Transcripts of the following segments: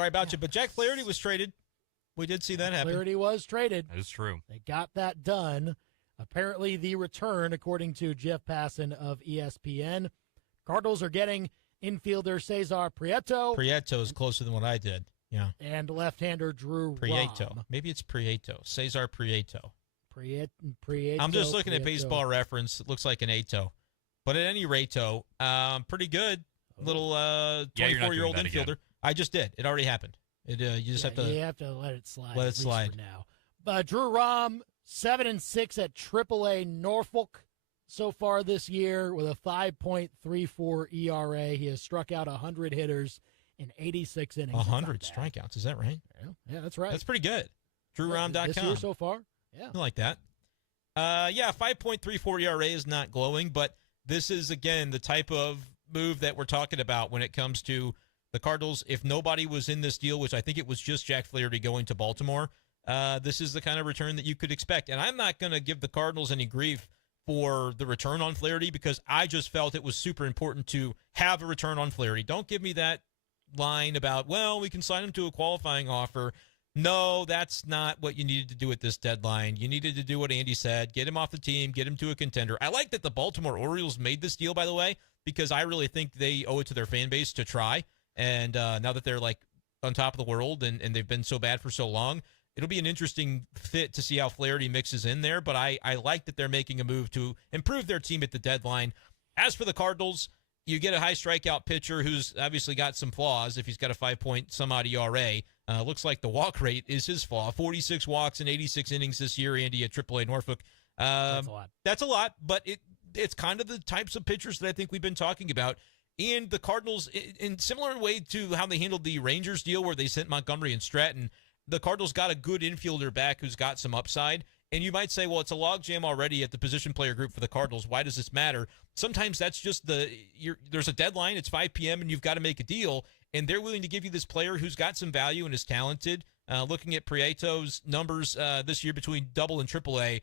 Sorry about you, but Jack Flaherty was traded. We did see that happen. Flaherty was traded. That is true. They got that done. Apparently, the return, according to Jeff Passan of ESPN, Cardinals are getting infielder Cesar Prieto. Prieto is closer than what I did. Yeah. And left-hander Drew Prieto. Rom. Maybe it's Prieto. Cesar Prieto. Prieto. I'm just looking at Baseball Reference. It looks like an Ato. But at any rate, pretty good. Little 24-year-old infielder. Again. I just did. It already happened. You just have to. You have to let it slide. Let it slide for now. But Drew Rom, 7-6 at AAA Norfolk so far this year with a 5.34 ERA. He has struck out 100 hitters in 86 innings. 100 strikeouts. Is that right? Yeah, that's right. That's pretty good. DrewRom.com. This year so far. Yeah. I like that. 5.34 ERA is not glowing, but this is, again, the type of move that we're talking about when it comes to the Cardinals. If nobody was in this deal, which I think it was just Jack Flaherty going to Baltimore, this is the kind of return that you could expect. And I'm not going to give the Cardinals any grief for the return on Flaherty because I just felt it was super important to have a return on Flaherty. Don't give me that line about, well, we can sign him to a qualifying offer. No, that's not what you needed to do at this deadline. You needed to do what Andy said, get him off the team, get him to a contender. I like that the Baltimore Orioles made this deal, by the way, because I really think they owe it to their fan base to try. And now that they're like on top of the world and they've been so bad for so long, it'll be an interesting fit to see how Flaherty mixes in there. But I like that they're making a move to improve their team at the deadline. As for the Cardinals, you get a high strikeout pitcher who's obviously got some flaws if he's got a 5-point-some-odd ERA. Looks like the walk rate is his flaw. 46 walks in 86 innings this year, Andy, at AAA Norfolk. That's a lot. That's a lot, but it's kind of the types of pitchers that I think we've been talking about. And the Cardinals, in similar way to how they handled the Rangers deal where they sent Montgomery and Stratton, the Cardinals got a good infielder back who's got some upside. And you might say, well, it's a logjam already at the position player group for the Cardinals. Why does this matter? Sometimes that's just there's a deadline. It's 5 p.m. and you've got to make a deal. And they're willing to give you this player who's got some value and is talented. Looking at Prieto's numbers this year between double and AAA,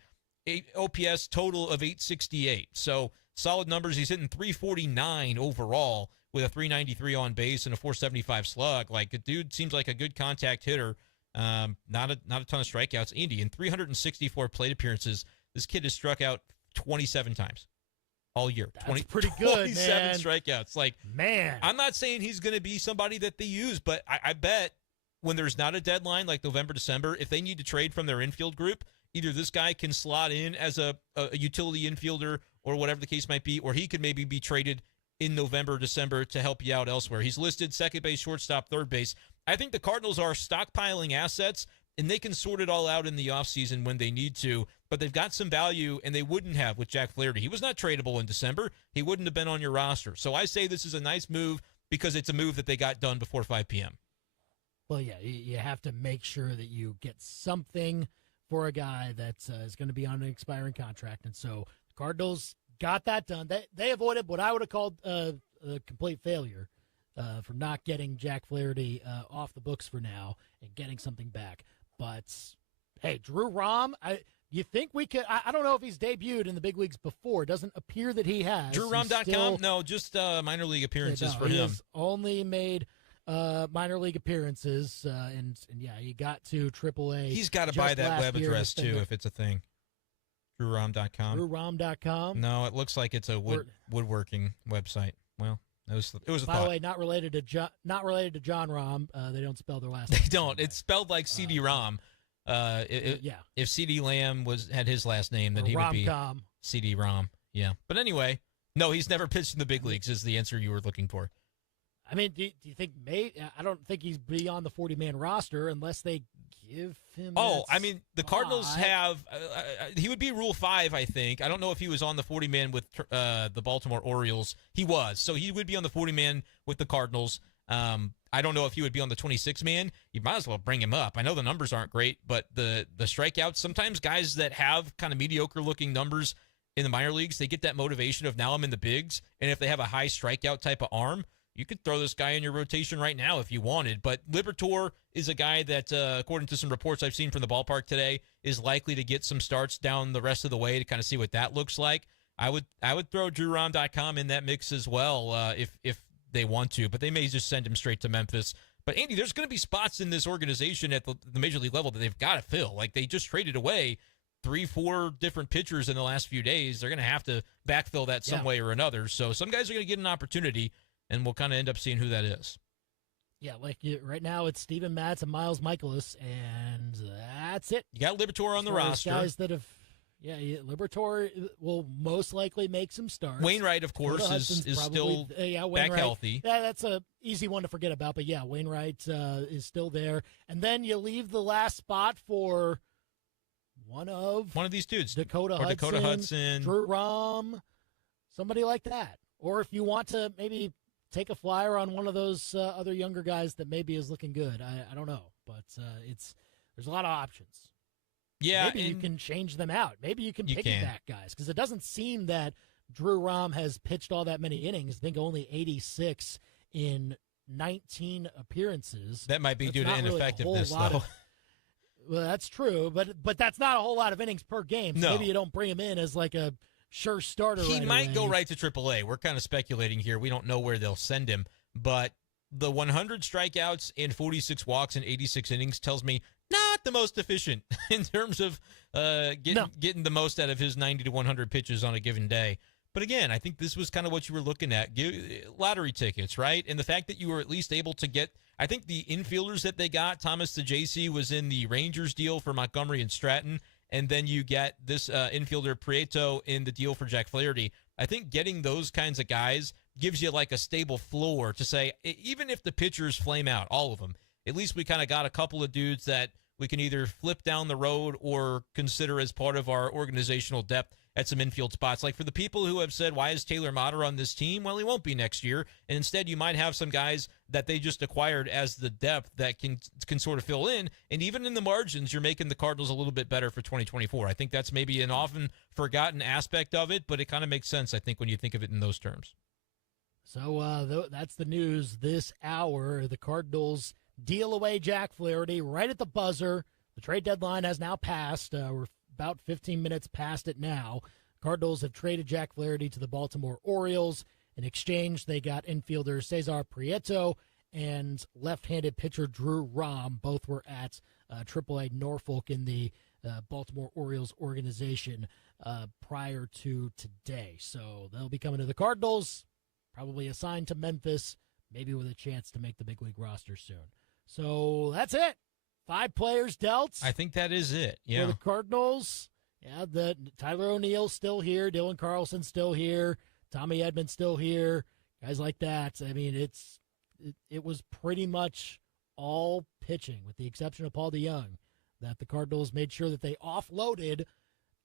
OPS total of 868. So solid numbers. He's hitting 349 overall with a 393 on base and a 475 slug. Like, a dude seems like a good contact hitter. Not a ton of strikeouts. Andy, in 364 plate appearances, this kid has struck out 27 times all year. That's pretty good, 27 man. strikeouts. Like, man, I'm not saying he's going to be somebody that they use, but I bet when there's not a deadline like November, December, if they need to trade from their infield group, either this guy can slot in as a utility infielder or whatever the case might be, or he could maybe be traded in November, December to help you out elsewhere. He's listed second base, shortstop, third base. I think the Cardinals are stockpiling assets, and they can sort it all out in the offseason when they need to, but they've got some value, and they wouldn't have with Jack Flaherty. He was not tradable in December. He wouldn't have been on your roster. So I say this is a nice move because it's a move that they got done before 5 p.m. Well, yeah, you have to make sure that you get something for a guy that is going to be on an expiring contract, and so the Cardinals got that done. They avoided what I would have called a complete failure for not getting Jack Flaherty off the books for now and getting something back. But, hey, Drew Rom, you think we could – I don't know if he's debuted in the big leagues before. It doesn't appear that he has. DrewRom.com? No, just minor league appearances for him. He has only made minor league appearances, and yeah, he got to AAA. He's got to buy that web address, too, if it's a thing. DrewRom.com? DrewRom.com? No, it looks like it's a woodworking website. Well, it was a thought. By the way, not related to John Rahm. They don't spell their last name. They don't. It's spelled like CD-ROM. Yeah. If CD Lamb had his last name, then he would be CD-ROM. Yeah. But anyway, no, he's never pitched in the big leagues is the answer you were looking for. I mean, do you think I don't think he's beyond the 40-man roster unless they give him I mean, the Cardinals have he would be Rule 5, I think. I don't know if he was on the 40-man with the Baltimore Orioles. He was. So he would be on the 40-man with the Cardinals. I don't know if he would be on the 26-man. You might as well bring him up. I know the numbers aren't great, but the strikeouts, sometimes guys that have kind of mediocre-looking numbers in the minor leagues, they get that motivation of now I'm in the bigs, and if they have a high strikeout type of arm, you could throw this guy in your rotation right now if you wanted. But Liberatore is a guy that, according to some reports I've seen from the ballpark today, is likely to get some starts down the rest of the way to kind of see what that looks like. I would throw DrewRom.com in that mix as well if they want to, but they may just send him straight to Memphis. But, Andy, there's going to be spots in this organization at the major league level that they've got to fill. Like, they just traded away 3-4 different pitchers in the last few days. They're going to have to backfill that some way or another. So some guys are going to get an opportunity, and we'll kind of end up seeing who that is. Yeah, right now it's Steven Matz and Miles Michaelis, and that's it. You got Liberatore on the roster. Guys that have, Liberatore will most likely make some starts. Wainwright, of course, is still back healthy. That's a easy one to forget about, but Wainwright is still there. And then you leave the last spot for one of these dudes, Dakota Hudson, Drew Rom, somebody like that. Or if you want to maybe take a flyer on one of those other younger guys that maybe is looking good. I don't know, but there's a lot of options. Yeah, maybe you can change them out. Maybe you can piggyback guys, because it doesn't seem that Drew Rom has pitched all that many innings. I think only 86 in 19 appearances. That might be due to ineffectiveness, though. Well, that's true, but that's not a whole lot of innings per game. So maybe you don't bring him in as like a sure starter. He might go right to AAA. We're kind of speculating here. We don't know where they'll send him, but the 100 strikeouts and 46 walks in 86 innings tells me not the most efficient in terms of getting the most out of his 90 to 100 pitches on a given day. But again, I think this was kind of what you were looking at. Lottery tickets, right? And the fact that you were at least able to get, I think the infielders that they got, Thomas DeJacy was in the Rangers deal for Montgomery and Stratton, and then you get this infielder Prieto in the deal for Jack Flaherty. I think getting those kinds of guys gives you like a stable floor to say, even if the pitchers flame out, all of them, at least we kind of got a couple of dudes that we can either flip down the road or consider as part of our organizational depth at some infield spots. Like for the people who have said, why is Taylor Motter on this team? Well, he won't be next year. And instead, you might have some guys that they just acquired as the depth that can sort of fill in. And even in the margins, you're making the Cardinals a little bit better for 2024. I think that's maybe an often forgotten aspect of it, but it kind of makes sense, I think, when you think of it in those terms. So that's the news this hour. The Cardinals deal away Jack Flaherty right at the buzzer. The trade deadline has now passed. We're about 15 minutes past it now. Cardinals have traded Jack Flaherty to the Baltimore Orioles. In exchange, they got infielder Cesar Prieto and left-handed pitcher Drew Rom. Both were at AAA Norfolk in the Baltimore Orioles organization prior to today. So they'll be coming to the Cardinals, probably assigned to Memphis, maybe with a chance to make the big league roster soon. So that's it. 5 players dealt. I think that is it. Yeah. For the Cardinals. Yeah, Tyler O'Neill's still here. Dylan Carlson's still here. Tommy Edmonds still here. Guys like that. I mean, it was pretty much all pitching, with the exception of Paul DeYoung, that the Cardinals made sure that they offloaded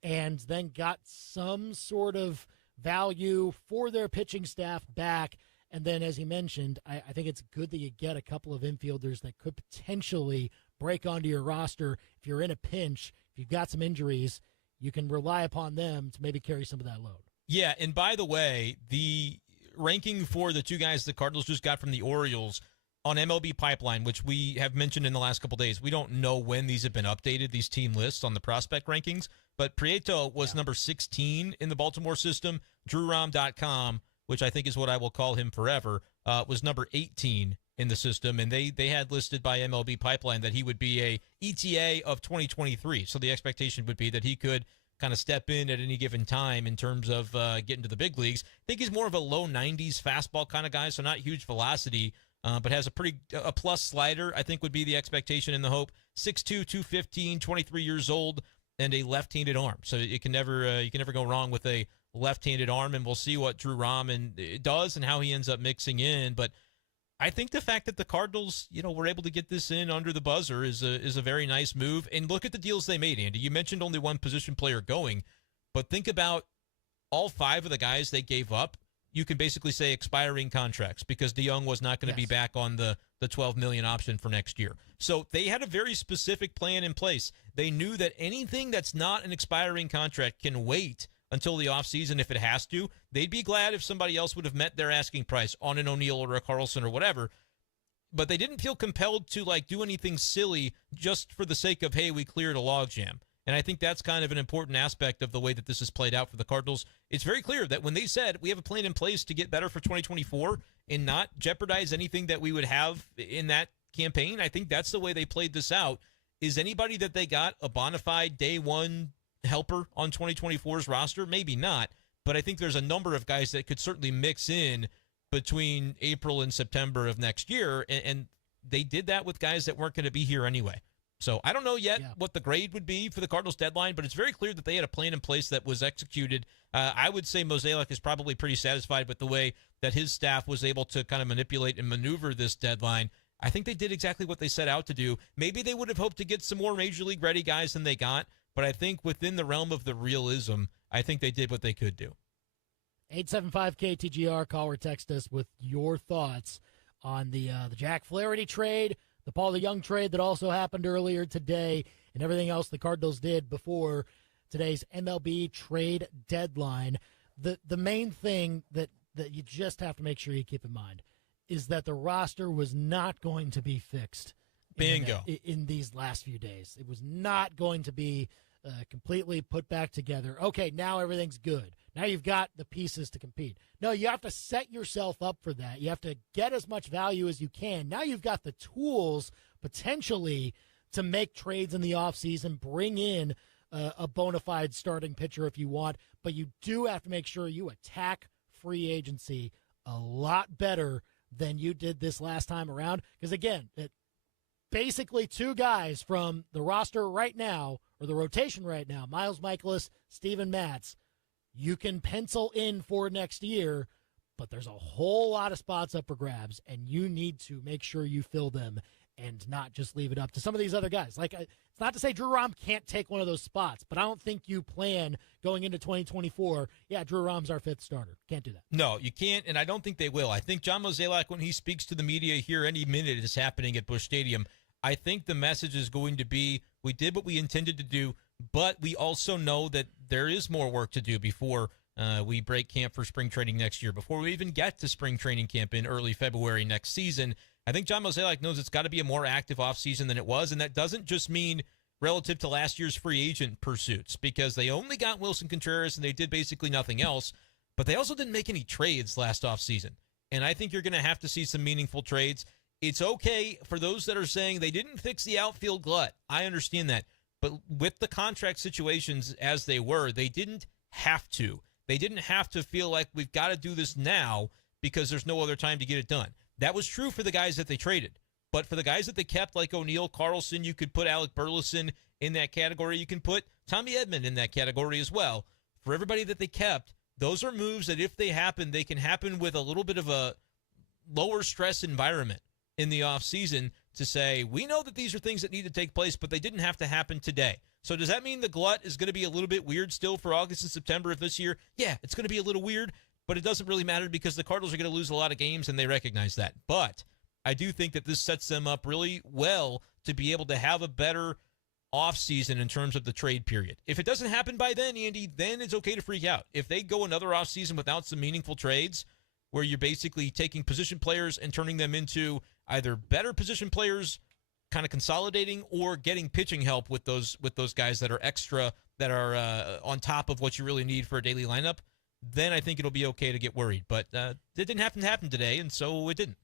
and then got some sort of value for their pitching staff back. And then, as he mentioned, I think it's good that you get a couple of infielders that could potentially break onto your roster. If you're in a pinch, if you've got some injuries, you can rely upon them to maybe carry some of that load. Yeah, and by the way, the ranking for the 2 guys the Cardinals just got from the Orioles on MLB Pipeline, which we have mentioned in the last couple of days, we don't know when these have been updated, these team lists on the prospect rankings, but Prieto was number 16 in the Baltimore system. DrewRom.com, which I think is what I will call him forever, was number 18 in the system, and they had listed by MLB Pipeline that he would be a ETA of 2023. So the expectation would be that he could kind of step in at any given time in terms of getting to the big leagues. I think he's more of a low 90s fastball kind of guy, so not huge velocity, but has a plus slider, I think would be the expectation and the hope. 6'2", 215, 23 years old, and a left-handed arm. So you can never go wrong with a left-handed arm, and we'll see what Drew Rom does and how he ends up mixing in. But I think the fact that the Cardinals, were able to get this in under the buzzer is a very nice move. And look at the deals they made, Andy. You mentioned only one position player going, but think about all 5 of the guys they gave up. You can basically say expiring contracts, because DeYoung was not going to be back on the $12 million option for next year. So they had a very specific plan in place. They knew that anything that's not an expiring contract can wait until the offseason if it has to. They'd be glad if somebody else would have met their asking price on an O'Neill or a Carlson or whatever. But they didn't feel compelled to do anything silly just for the sake of, hey, we cleared a logjam. And I think that's kind of an important aspect of the way that this has played out for the Cardinals. It's very clear that when they said we have a plan in place to get better for 2024 and not jeopardize anything that we would have in that campaign. I think that's the way they played this out. Is anybody that they got a bona fide day one helper on 2024's roster? Maybe not, but I think there's a number of guys that could certainly mix in between April and September of next year, and they did that with guys that weren't going to be here anyway. So I don't know yet what the grade would be for the Cardinals deadline, but it's very clear that they had a plan in place that was executed. I would say Mozeliak is probably pretty satisfied with the way that his staff was able to kind of manipulate and maneuver this deadline. I think they did exactly what they set out to do. Maybe they would have hoped to get some more Major League ready guys than they got, but I think within the realm of the realism, I think they did what they could do. 875-KTGR, call or text us with your thoughts on the Jack Flaherty trade, the Paul DeJong trade that also happened earlier today, and everything else the Cardinals did before today's MLB trade deadline. The main thing that you just have to make sure you keep in mind is that the roster was not going to be fixed. Bingo. In these last few days. It was not going to be completely put back together. Okay, now everything's good. Now you've got the pieces to compete. No, you have to set yourself up for that. You have to get as much value as you can. Now you've got the tools potentially to make trades in the offseason, bring in a bona fide starting pitcher if you want, but you do have to make sure you attack free agency a lot better than you did this last time around. Because, again, basically two guys from the roster right now, or the rotation right now, Miles Mikolas, Steven Matz, you can pencil in for next year, but there's a whole lot of spots up for grabs, and you need to make sure you fill them and not just leave it up to some of these other guys. Like, it's not to say Drew Rom can't take one of those spots, but I don't think you plan going into 2024, Drew Rom's our fifth starter. Can't do that. No, you can't, and I don't think they will. I think John Mozeliak, when he speaks to the media here any minute is happening at Busch Stadium, I think the message is going to be, we did what we intended to do, but we also know that there is more work to do before we break camp for spring training next year, before we even get to spring training camp in early February next season. I think John Mozeliak knows it's got to be a more active offseason than it was, and that doesn't just mean relative to last year's free agent pursuits, because they only got Wilson Contreras and they did basically nothing else, but they also didn't make any trades last offseason. And I think you're going to have to see some meaningful trades. It's okay for those that are saying they didn't fix the outfield glut. I understand that. But with the contract situations as they were, they didn't have to. They didn't have to feel like we've got to do this now because there's no other time to get it done. That was true for the guys that they traded. But for the guys that they kept, like O'Neill, Carlson, you could put Alec Burleson in that category. You can put Tommy Edman in that category as well. For everybody that they kept, those are moves that if they happen, they can happen with a little bit of a lower stress environment in the offseason to say, we know that these are things that need to take place, but they didn't have to happen today. So does that mean the glut is going to be a little bit weird still for August and September of this year? Yeah, it's going to be a little weird, but it doesn't really matter because the Cardinals are going to lose a lot of games, and they recognize that. But I do think that this sets them up really well to be able to have a better offseason in terms of the trade period. If it doesn't happen by then, Andy, then it's okay to freak out. If they go another offseason without some meaningful trades, where you're basically taking position players and turning them into either better position players, kind of consolidating, or getting pitching help with those guys that are extra, that are on top of what you really need for a daily lineup, then I think it'll be okay to get worried. But it didn't happen today, and so it didn't.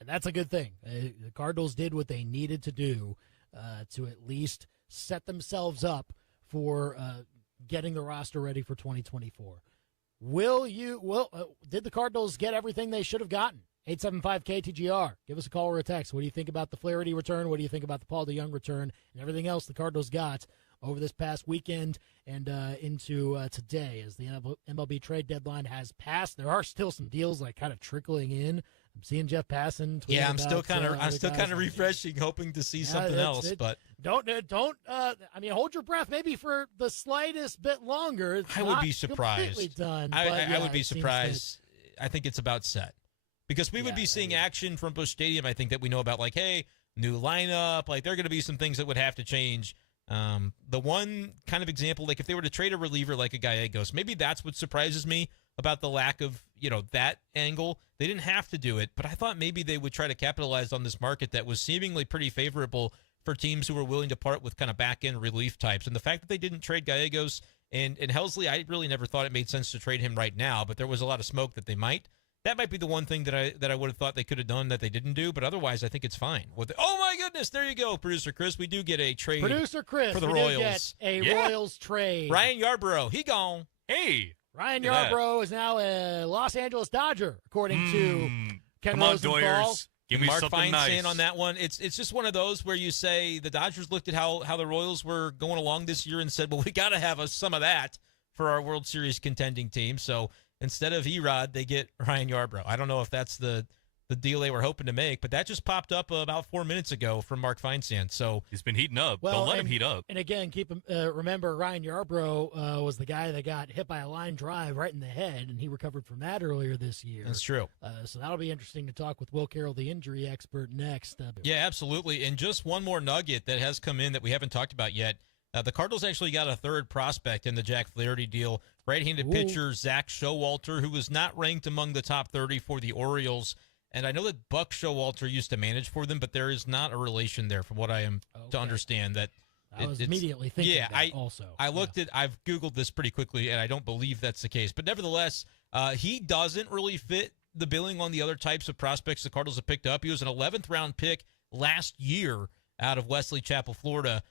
And that's a good thing. The Cardinals did what they needed to do to at least set themselves up for getting the roster ready for 2024. Did the Cardinals get everything they should have gotten? 875-KTGR. Give us a call or a text. What do you think about the Flaherty return? What do you think about the Paul DeJong return and everything else the Cardinals got over this past weekend and into today as the MLB trade deadline has passed? There are still some deals like kind of trickling in. I'm seeing Jeff Passan. Yeah, I'm still kind of refreshing, hoping to see something else. But don't. I mean, hold your breath. Maybe for the slightest bit longer. It's I would be surprised. Done, I would be surprised. I think it's about set because we would be seeing action from Busch Stadium. I think that we know about, like, hey, new lineup. Like, there are going to be some things that would have to change. The one kind of example, like if they were to trade a reliever like a Gallegos, maybe that's what surprises me about the lack of, that angle. They didn't have to do it, but I thought maybe they would try to capitalize on this market that was seemingly pretty favorable for teams who were willing to part with kind of back-end relief types. And the fact that they didn't trade Gallegos and Helsley, I really never thought it made sense to trade him right now, but there was a lot of smoke that they might. That might be the one thing that I would have thought they could have done that they didn't do, but otherwise I think it's fine. Oh my goodness, there you go, Producer Chris. We do get a trade. Producer Chris, for the we Royals. Do get a Royals trade. Ryan Yarbrough, he gone. Hey, Ryan Yarbrough is now a Los Angeles Dodger, according to Ken come on, Rosenthal. Doyers. Give me Mark something Feinstein nice on that one. It's just one of those where you say the Dodgers looked at how the Royals were going along this year and said, well, we got to have some of that for our World Series contending team. So instead of Erod, they get Ryan Yarbrough. I don't know if that's the deal they were hoping to make, but that just popped up about 4 minutes ago from Mark Feinstein. So he's been heating up. Well, Don't let him heat up. And again, remember Ryan Yarbrough was the guy that got hit by a line drive right in the head, and he recovered from that earlier this year. That's true. So that'll be interesting to talk with Will Carroll, the injury expert, next. Yeah, absolutely. And just one more nugget that has come in that we haven't talked about yet. The Cardinals actually got a third prospect in the Jack Flaherty deal. Right-handed pitcher Zack Showalter, who was not ranked among the top 30 for the Orioles. And I know that Buck Showalter used to manage for them, but there is not a relation there, from what I am to understand. That I was immediately thinking that also. I looked at, I've Googled this pretty quickly, and I don't believe that's the case. But nevertheless, he doesn't really fit the billing on the other types of prospects the Cardinals have picked up. He was an 11th round pick last year out of Wesley Chapel, Florida.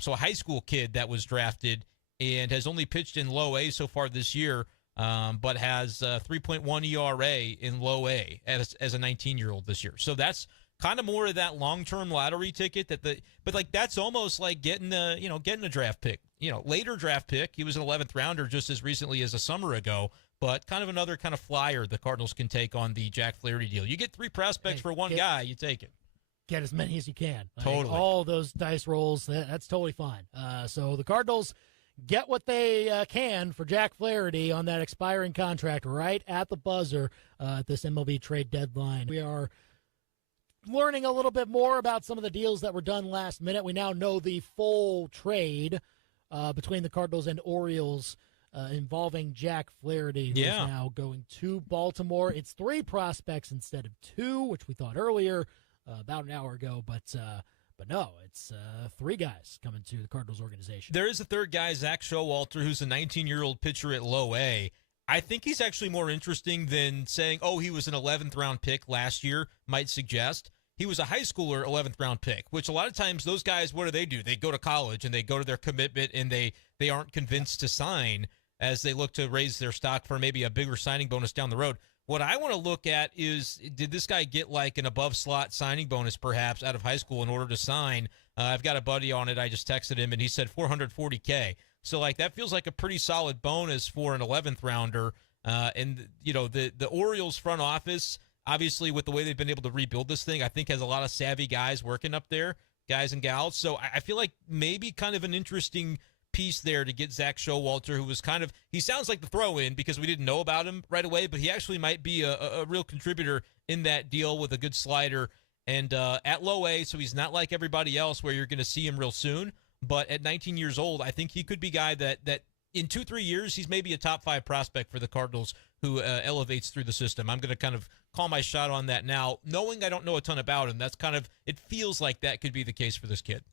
So a high school kid that was drafted and has only pitched in low A so far this year. But has 3.1 ERA in low A as a 19-year-old this year. So that's kind of more of that long-term lottery ticket but like that's almost like getting a draft pick, later draft pick. He was an 11th rounder just as recently as a summer ago, but kind of another kind of flyer the Cardinals can take on the Jack Flaherty deal. You get three prospects for one guy, you take it. Get as many as you can. Totally. All those dice rolls, that's totally fine. So the Cardinals get what they can for Jack Flaherty on that expiring contract right at the buzzer at this MLB trade deadline. We are learning a little bit more about some of the deals that were done last minute. We now know the full trade between the Cardinals and Orioles involving Jack Flaherty, who is now going to Baltimore. It's three prospects instead of two, which we thought earlier about an hour ago, but no, it's three guys coming to the Cardinals organization. There is a third guy, Zack Showalter, who's a 19-year-old pitcher at low A. I think he's actually more interesting than saying, he was an 11th round pick last year might suggest. He was a high schooler 11th round pick, which a lot of times those guys, what do? They go to college and they go to their commitment and they aren't convinced to sign as they look to raise their stock for maybe a bigger signing bonus down the road. What I want to look at is, did this guy get like an above-slot signing bonus perhaps out of high school in order to sign? I've got a buddy on it. I just texted him, and he said $440K. So, that feels like a pretty solid bonus for an 11th rounder. And, the Orioles front office, obviously with the way they've been able to rebuild this thing, I think has a lot of savvy guys working up there, guys and gals. So I feel like maybe kind of an interesting piece there to get Zack Showalter, who was he sounds like the throw-in because we didn't know about him right away, but he actually might be a real contributor in that deal with a good slider and at low A, so he's not like everybody else where you're going to see him real soon, but at 19 years old, I think he could be a guy that in 2-3 years, he's maybe a top 5 prospect for the Cardinals who elevates through the system. I'm going to kind of call my shot on that now, knowing I don't know a ton about him. That's it feels like that could be the case for this kid.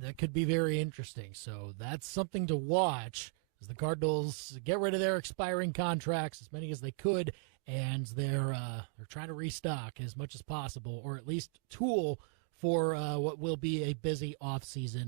That could be very interesting. So that's something to watch as the Cardinals get rid of their expiring contracts, as many as they could, and they're trying to restock as much as possible, or at least tool for what will be a busy offseason.